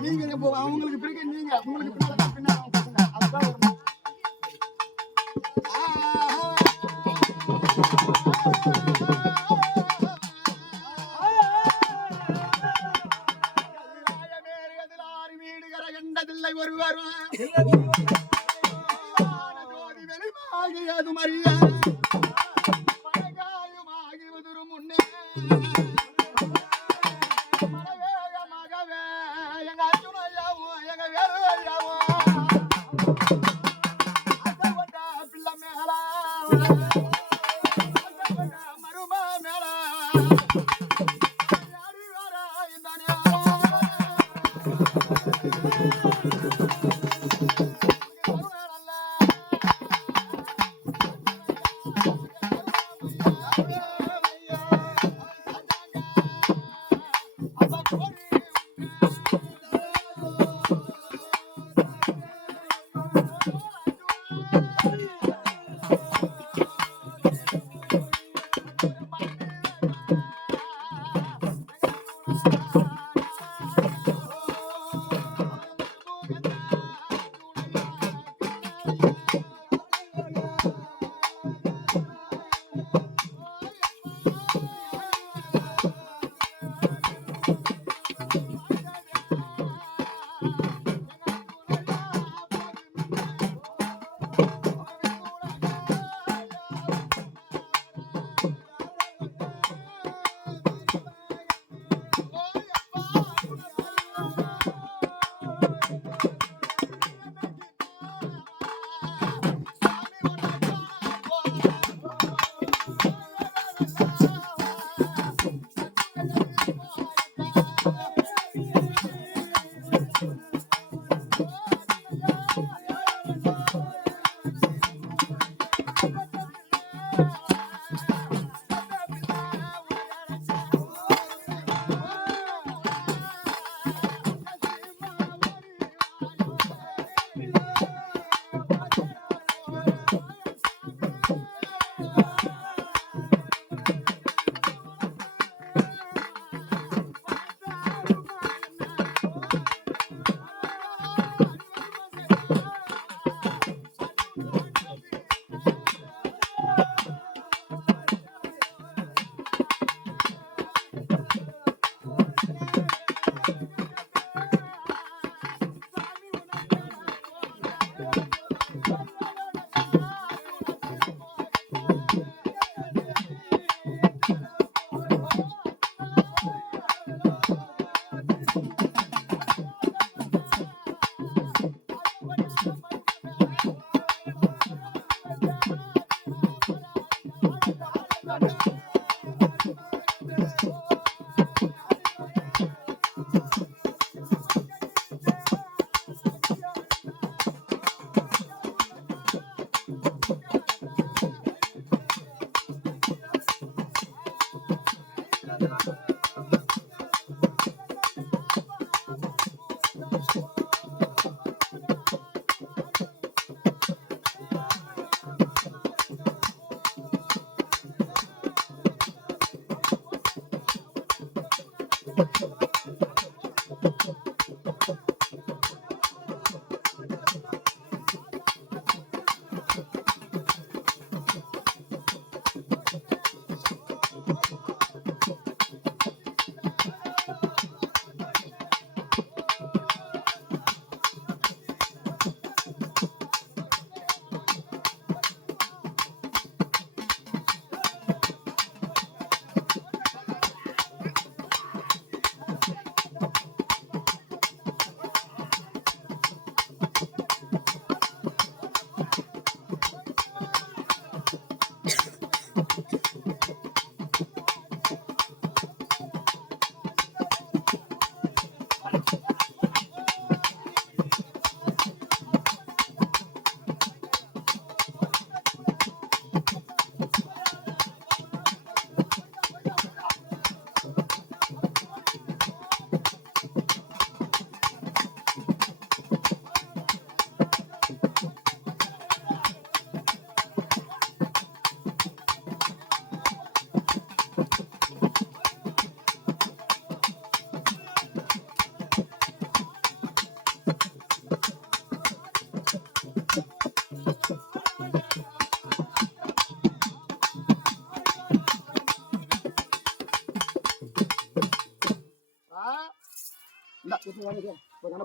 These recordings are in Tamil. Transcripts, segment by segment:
நீங்க அவங்களுக்கு பிறகு ஒருவர்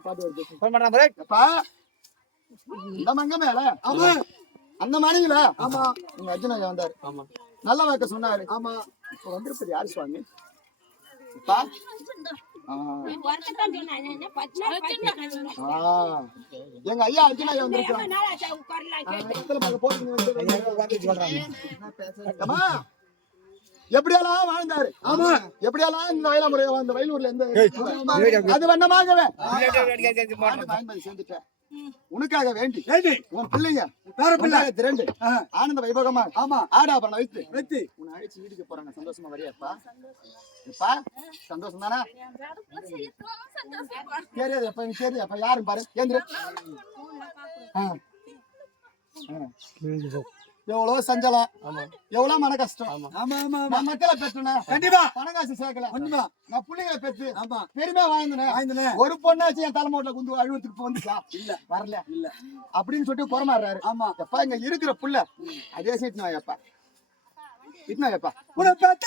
பாட்டு. ஃபோன் பண்றான் பாரு. எப்பா? இந்த மங்க மேல. ஆமா. அந்த மணிங்களா ஆமா. உங்க அர்ஜுன் ஐயா வந்தாரு. ஆமா. நல்ல வாக்க சொன்னாரு. ஆமா. இப்ப வந்திருப்பது யாரு சுவாமி? அப்பா. எங்க ஐயா அர்ஜுன் ஐயா வந்திருக்காங்க எத்தனை பேர் போட்டுங்க வந்து அம்மா, எப்படியெல்லாம் வாழ்ந்தாரு? ஆமா. எப்படியெல்லாம் இந்த வயலாமுறை இந்த வயலூர்ல இருந்து அது வண்ணமாகவே. சேர்ந்துட்டேன். உனக்காக வேண்டி. உன் பிள்ளைங்க பேர பிள்ளை. திரண்டு. ஆனந்த வைபோகமா ஆமா. ஆடாபரணம் வைத்து. வைத்து. உன்னை அழைச்சு வீட்டுக்கு போறாங்க சந்தோஷமா வரியாப்பா எப்பா? சந்தோஷம் தானே? தெரியாது எப்ப தெரியாது. அப்ப யாரும் பாரு. ஏந்திரு. ஆ. ஆ. எவ்வளவு சஞ்சலம். எவ்வளவு மன கஷ்டம். ஆமா. ஆமா ஆமா நான் மக்களை பெற்றுனா கண்டிப்பா. பணம் காசு சேர்க்கல. கண்டிப்பா. நான் பிள்ளைங்களை பெற்று ஆமா. பெருமை வாங்கினேன் வாங்கினேன் ஒரு பொண்ணாச்சு என் தலைமோட்ல குந்து அழுவத்துக்கு வந்துச்சா? இல்ல. வரல. இல்ல. அப்படின்னு சொல்லிட்டு புறமாடுறாரு. ஆமா. எப்பா இங்க இருக்கிற புள்ள. அதே சீட்டு நான் எப்பா? இட்னா எப்பா? உன பெத்த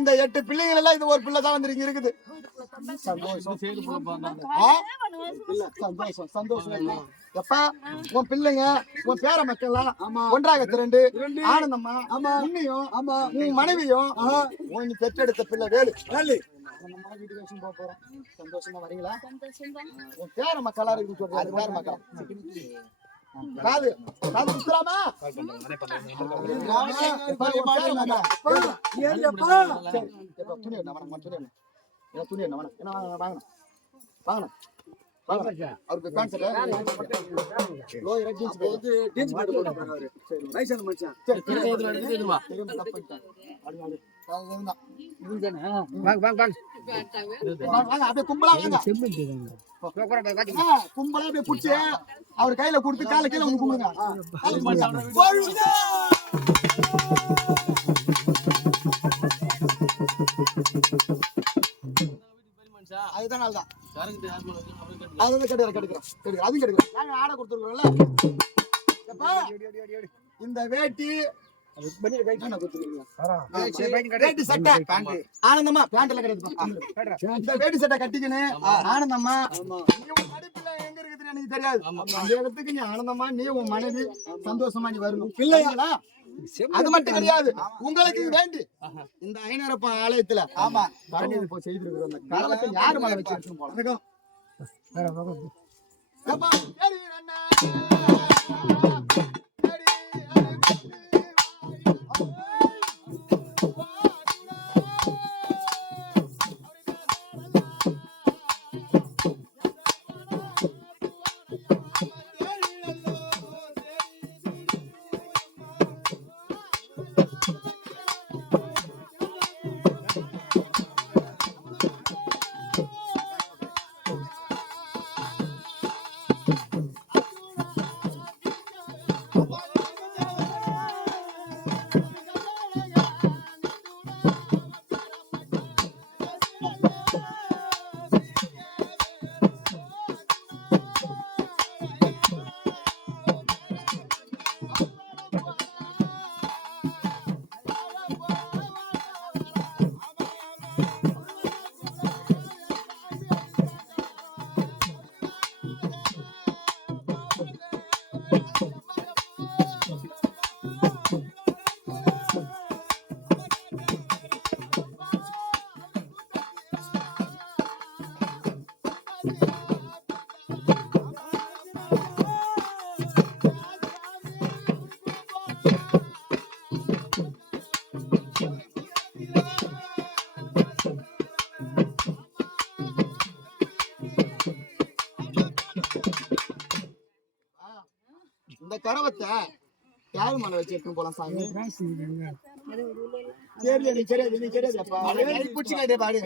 இந்த எட்டு பிள்ளைகள் எல்லாம் இது ஒரு பிள்ளை தான் வந்து இங்க இருக்குது. சந்தோஷம். சந்தோஷம். எப்பா உன் பிள்ளைங்க உன் பேர மக்கள்லாம் ஒன்றாக திரண்டு ஆனந்தம்மா உன்னையும் உன் மனைவியும் உன் பெற்றெடுத்த பிள்ளை வேலு. வேலு. சந்தோஷமா வரீங்களா? உன் பேர மக்களா சொல்றாரு பேர மக்கள். காது காது குத்துறாமா துணி துணி என்ன என்ன வாங்கணும் வாங்கணும் அவருக்கு கான்செப்ட் லோ ரெட் ஜீன்ஸ் வந்து ஜீன்ஸ் பேண்ட் போட்டு போறாரு சரி வயசான மச்சான் சரி தெரியுமா தப்பு பண்ணிட்டேன் அப்படி அப்படி அதுதான் வாங்க வாங்க வாங்க அப்படியே கும்பலா வாங்க கும்பலா அப்படியே புடிச்சு அவர் கையில கொடுத்து கால கீழே வந்து கும்பிடுங்க காலை கும்பிடுங்க. வாழ்க! அதுதான் நல்லதான் அதுதான் கெடுக்கிறேன் கெடுக்கிறேன் கெடுக்கிறேன் அதுவும் கெடுக்கிறேன் நாங்கள் ஆடை கொடுத்துருக்கோம்ல இந்த வேட்டி ஆனந்தமா பேண்ட் எல்லாம் கிடையாது. இந்த வேட்டி சட்டை கட்டிக்கின்னு ஆனந்தமா நீ உன் படிப்புல எங்க இருக்குதுன்னு எனக்கு தெரியாது. அந்த இடத்துக்கு நீ ஆனந்தமா நீ உன் மனைவி சந்தோஷமா நீ வரணும். பிள்ளைங்களா அது மட்டும் கிடையாது. உங்களுக்கு வேண்டி. இந்த ஐநூறப்ப ஆலயத்துல ஆமா. செய்திருக்கிறோம் அந்த யாரு மேல வச்சு கரவத்தை யாரு மலை வச்சு எடுத்துன்னு போலாம் சாமி? தெரியல நீ தெரியாது நீ தெரியாதுப்பா.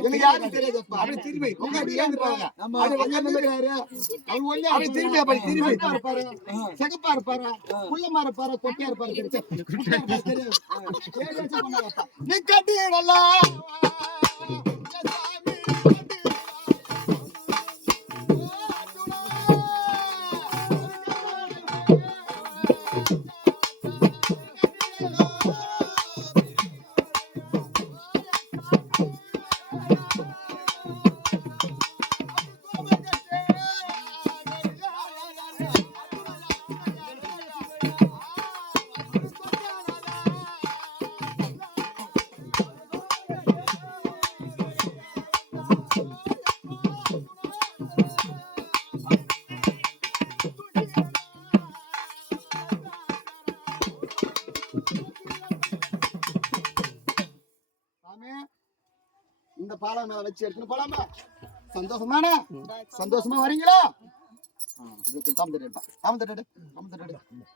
எனக்கு யாரும் தெரியாதுப்பா. அப்படி திரும்பி உங்க அப்படி ஏந்து பாருங்க அது. அவர் ஒண்ணே அப்படி திரும்பி, அப்படி திரும்பி. இருப்பாரு, சிகப்பா இருப்பாரு, குள்ளமா இருப்பாரு, கொட்டையா இருப்பாரு, தெரியாது. நீ கட்டிடலா, என் பாலம் மேல வச்சு எடுத்துன்னு போலாமா? சந்தோஷமானே சந்தோஷமா வரீங்களா?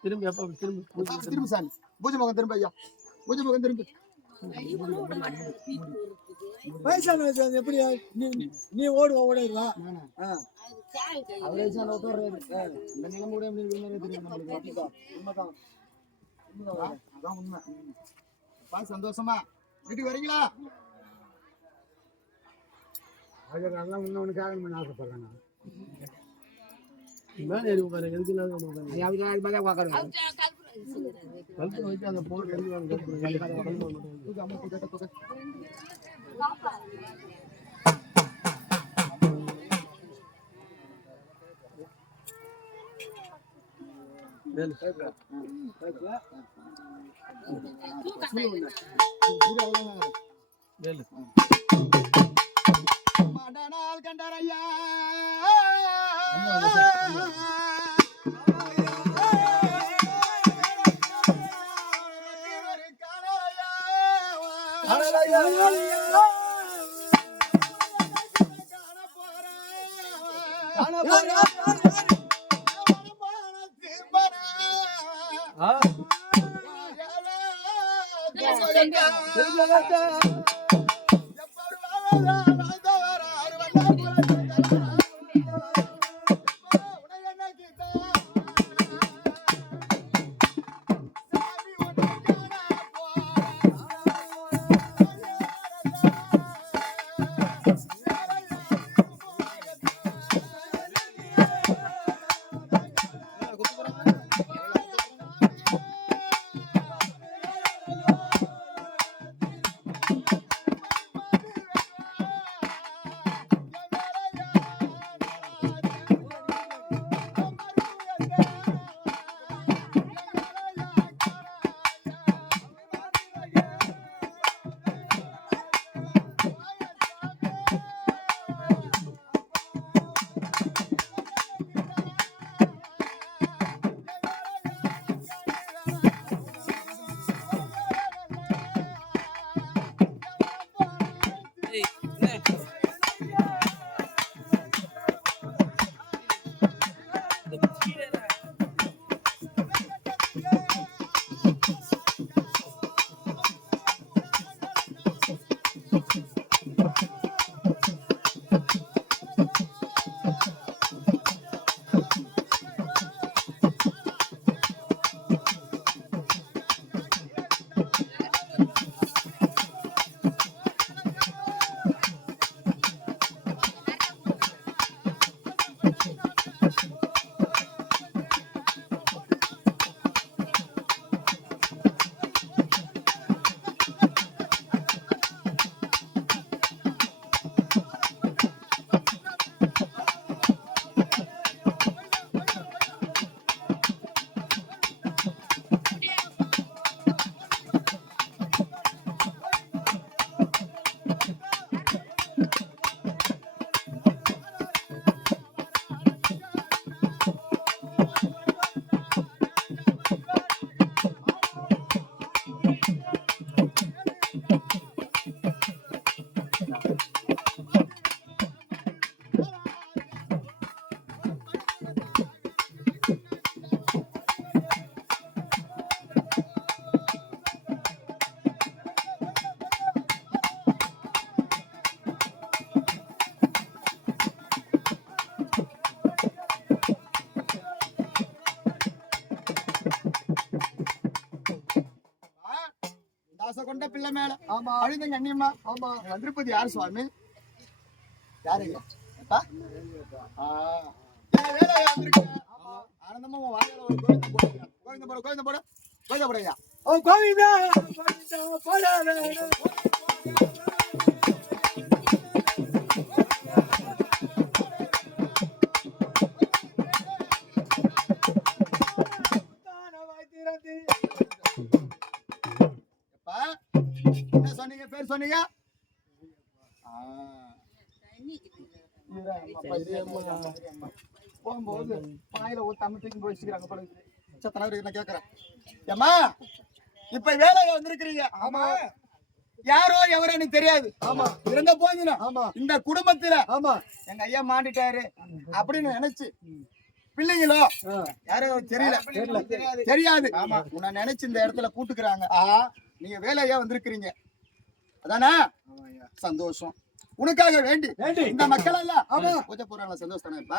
திரும்பி திரும்பி. திரும்ப சாமி. பூஜை முகம் திரும்ப ஐயா. பூஜை முகம் திரும்ப. வயசான வயசு எப்படி? நீ நீ ஓடுவா ஓடிடலாம் அவரே சார் உட்கார்றாரு இந்த நிலம் கூட எப்படி இருக்குன்னு தெரியும் நம்மளுக்கு அப்படிதான் உண்மைதான் உண்மைதான். அதான் உண்மை ம். பா சந்தோஷமா வீட்டுக்கு வரீங்களா அது நல்லா இன்னொன்று காரணம் பண்ண ஆசைப்படுறேன் நான் மேலே மடநாள் கண்டரையா ஆ ஆமா. அழுத கண்ணியம்மா ஆமா. திருப்பதி யார் சுவாமி? பேர் சொன்னீங்க. போகும்போது பாயில ஒரு தம்மி தூக்கி போய் வச்சுக்கிறாங்க போல இருக்கு, நான் கேட்கறேன் ஏம்மா இப்ப வேலையை வந்திருக்கிறீங்க. ஆமா. யாரோ எவரோ எனக்கு தெரியாது. ஆமா. இருந்த போதுனா ஆமா. இந்த குடும்பத்துல ஆமா. எங்க ஐயா மாட்டிட்டாரு அப்படின்னு நினைச்சு. பிள்ளைங்களோ. யாரோ தெரியல. தெரியல. தெரியாது. ஆமா. உன்னை நினைச்சு இந்த இடத்துல கூட்டுக்கிறாங்க. ஆஹா நீங்க வேலையா வந்திருக்கிறீங்க. அதானே? சந்தோஷம். உனக்காக வேண்டி. வேண்டி. இந்த மக்கள் எல்லாம் ஆமா. பூஜை போறாங்களா சந்தோஷம் தானே இப்ப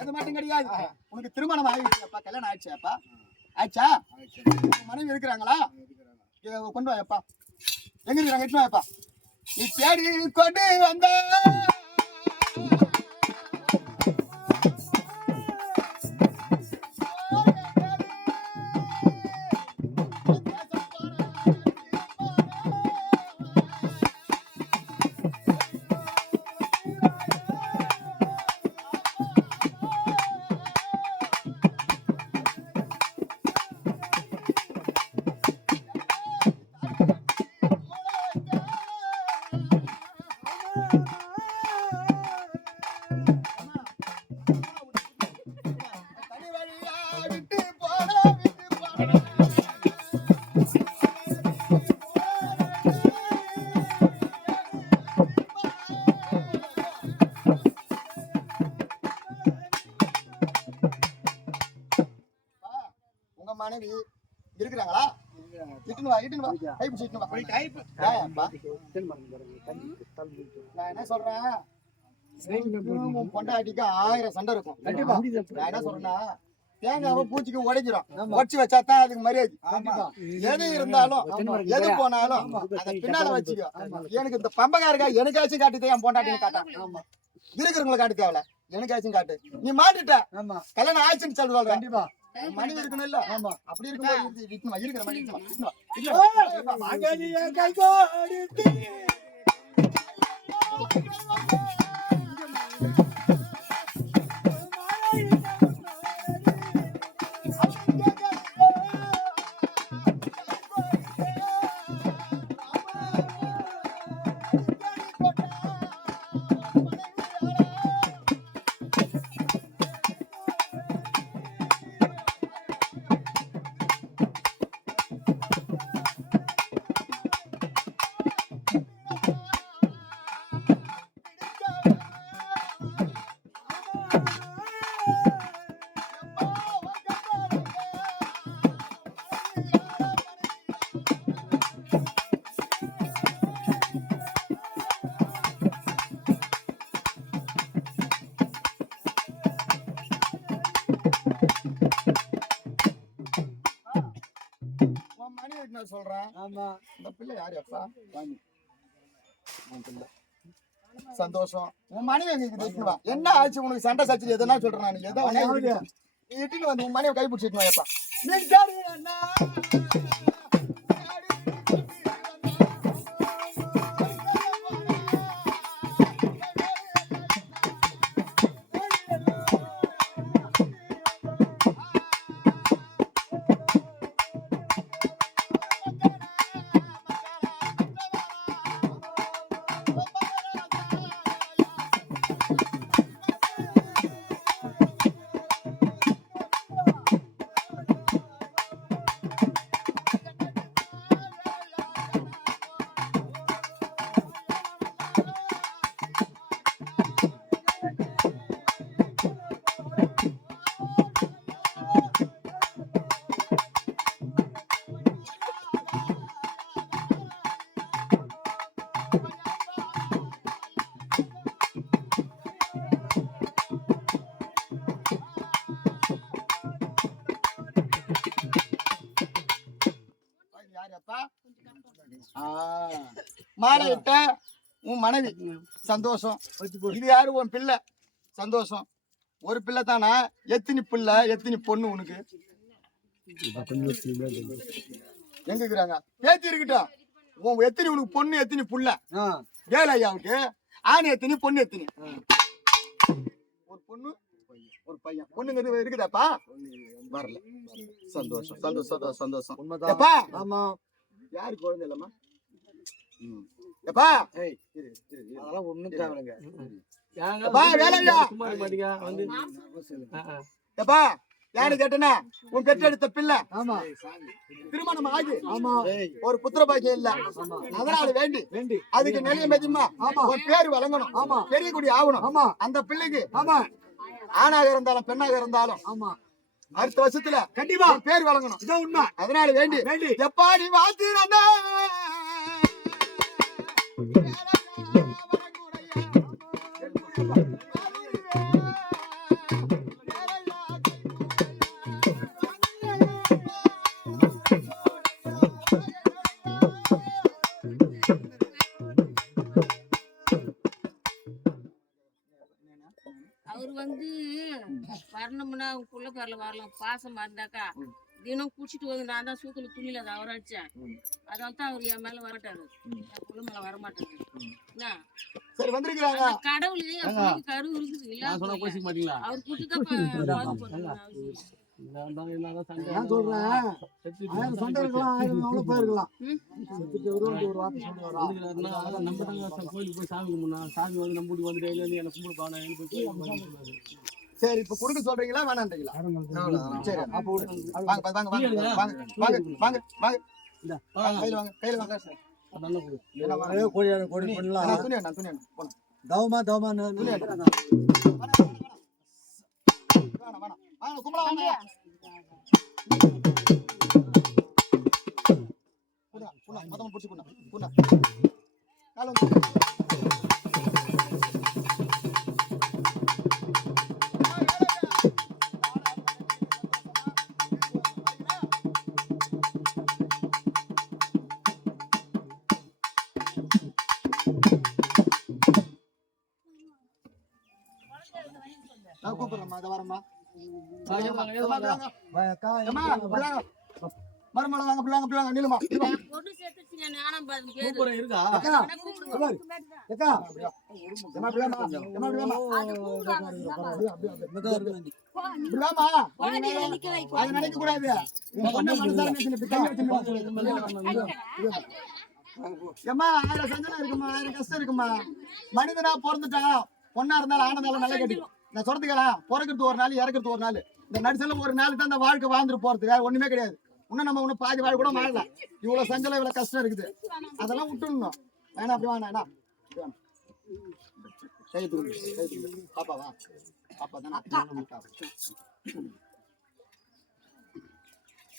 அது மட்டும் கிடையாது. உனக்கு திருமணம் ஆயிடுச்சுப்பா கல்யாணம் ஆயிடுச்சாப்பா ஆயிடுச்சா? மனைவி இருக்கிறாங்களா? இதை கொண்டு வாயப்பா. எங்க இருக்கிறாங்க? எட்டு வாயப்பா. நீ தேடி கொண்டு வந்த என்ன சொல்றேன்? உன் பொண்டாட்டிக்கு ஆயிரம் சண்டை இருக்கும். கண்டிப்பா. நான் என்ன சொல்றேன்னா தேங்காவை பூச்சிக்கு உடைக்கிறோம் உடச்சி வச்சா தான் அதுக்கு மரியாதை. எது இருந்தாலும் எது போனாலும் அதை பின்னால வச்சுக்கோ. எனக்கு இந்த பம்பகாருக்கா எனக்காச்சும் காட்டுது என் பொண்டாட்டின்னு காட்டான் இருக்கிறவங்களை காட்டு தேவையில்ல எனக்காச்சும் காட்டு. நீ மாட்டிட்ட. கல்யாணம் ஆச்சுன்னு சொல்லுவாங்க கண்டிப்பா. மனைவி இருக்கணும் இல்ல ஆமா அப்படி இருக்கும்போது இரு- இட்டுன்னு வா, இருக்கிற மாதிரி இட்டுன்னு சொல்றேன். ஆமா. இந்த பிள்ளை யாரு அப்பா? வாங்கி பிள்ளை. சந்தோஷம். உன் மனைவி எங்க இருக்குது? இட்டுன்னு வா. என்ன ஆச்சு? உனக்கு சண்டை சச்சரி எதுனா சொல்றேன் நான். எதோ. நீ இட்டுன்னு வந்து? உன் மனைவி கை பிடிச்சிட்டு வாப்பா நீ மனைவி சந்தோஷம். இது யாரு உன் பிள்ளை? சந்தோஷம். ஒரு பிள்ளை தானா? எத்தினி பிள்ளை எத்தினி பொண்ணு உனக்கு? எங்க இருக்கிறாங்க? பேத்தி இருக்கட்டும். உன் எத்தினி உனக்கு பொண்ணு எத்தினி புள்ள? வேலை ஐயாவுக்கு ஆண் எத்தினி பொண்ணு எத்தினி? ஒரு பொண்ணு ஒரு பையன். பொண்ணுங்க எதுவும் இருக்குதாப்பா? வரல. சந்தோஷம். சந்தோஷம். சந்தோஷம். உண்மைதான். ஆமா. யாரு குழந்தை இல்லம்மா? ம். எப்பா. அதெல்லாம் ஒண்ணும் வந்து ஆ. எப்பா யாரு கேட்டனா உன் பெற்றெடுத்த பிள்ளை. திருமணம் ஆகி ஒரு புத்திர பாக்கியம் இல்ல. அதனால வேண்டி. வேண்டி. அதுக்கு நிலைய மதியமா ஆமா. ஒரு பேர் வழங்கணும். ஆமா. பெரிய குடி ஆகணும். ஆமா. அந்த பிள்ளைக்கு ஆமா. ஆணாக இருந்தாலும் பெண்ணாக இருந்தாலும் ஆமா. அடுத்த வருஷத்துல கண்டிப்பா. பேர் வழங்கணும். இதான் உண்மை. அதனால வேண்டி. வேண்டி. எப்பா நீ வாத்திரண்டா அவர் வந்து வரணும்னா அவங்க வரல பேர்ல வரலாம் பாசமா இருந்தாக்கா தினம் குடிச்சிட்டு வந்து நான் தான் சூத்துல துணியில அதை அவர் அடிச்சேன் அதனால தான் அவர் என் மேல வரட்டாரு. என் புள்ள மேல வர மாட்டாரு என்ன? சரி வந்திருக்கிறாங்க. கடவுள் என் கரு இருக்குது. இல்ல அவர் கூட்டு தான் அவசியம் இந்தாதான் என்னதான் சண்டை நான் சொல்றேன். செத்து ஆயிரம் சண்டை இருக்கலாம் ஆயிரம் எவ்வளவு போயிருக்கலாம் ம். செத்துட்டு ஒரு வாட்டி ஒரு வார்த்தை சொல்லுவாரா வந்துக்கிறாருன்னா, நம்ம தாங்க கோயிலுக்கு போய். சாமி வந்து நம்ம வீட்டுக்கு வந்து daily வந்து என்னை கும்பிடுப்பா, சரி இப்ப கொடுக்க சொல்றீங்களா வேணான்றீங்களா? சரி அப்ப. வாங்க வாங்க வாங்க வாங்க வாங்க வாங்க வாங்க. இந்தா, வாங்க வாங்க. கையில வாங்க கையில வாங்க. அதானே கொடு. என்ன வாங்க அதே கோழி கோழி பண்ணலாம் நான் கூடாது உன் பொண்ணை மனசார நினைச்சு இப்படி கை வச்சு நினைக்க ஏம்மா ஆயிரம் சஞ்சலம் இருக்குமா ஆயிரம் கஷ்டம் இருக்குமா மனிதனா பிறந்துட்டான் பொண்ணா இருந்தாலும் ஆனா இருந்தாலும் நல்லா கேட்டு நான் சொல்றதுக்கலாம் பிறக்கிறது ஒரு நாள் இறக்கிறது ஒரு நாள். இந்த நடிசல ஒரு நாள் தான் இந்த வாழ்க்கை வாழ்ந்துட்டு போறது. வேற ஒண்ணுமே கிடையாது. இன்னும் நம்ம இன்னும் பாதி வாழ்க்கை கூட வாழல. இவ்வளவு சஞ்சலம் இவ்வளவு கஷ்டம் இருக்குது. அதெல்லாம் விட்டுடணும். வேணாம் அப்படி வேணாம். வேணாம். கை கை பாப்பா தானே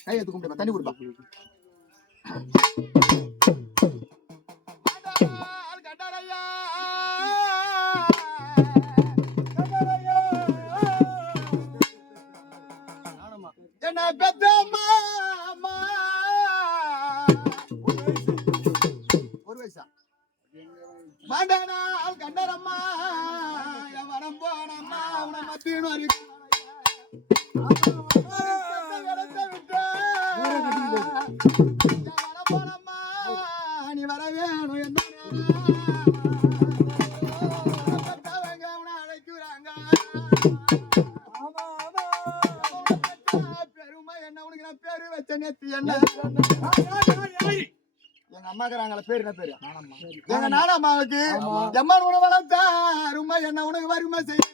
கையை தூக்க தண்ணி கொடுப்பா. அம்மாக்குறாங்களே பேரு? எங்க நானம்மாவுக்கு எம்மன் உணவு வளர்த்தா அருமை என்ன உனக்கு வறுமை செய்ய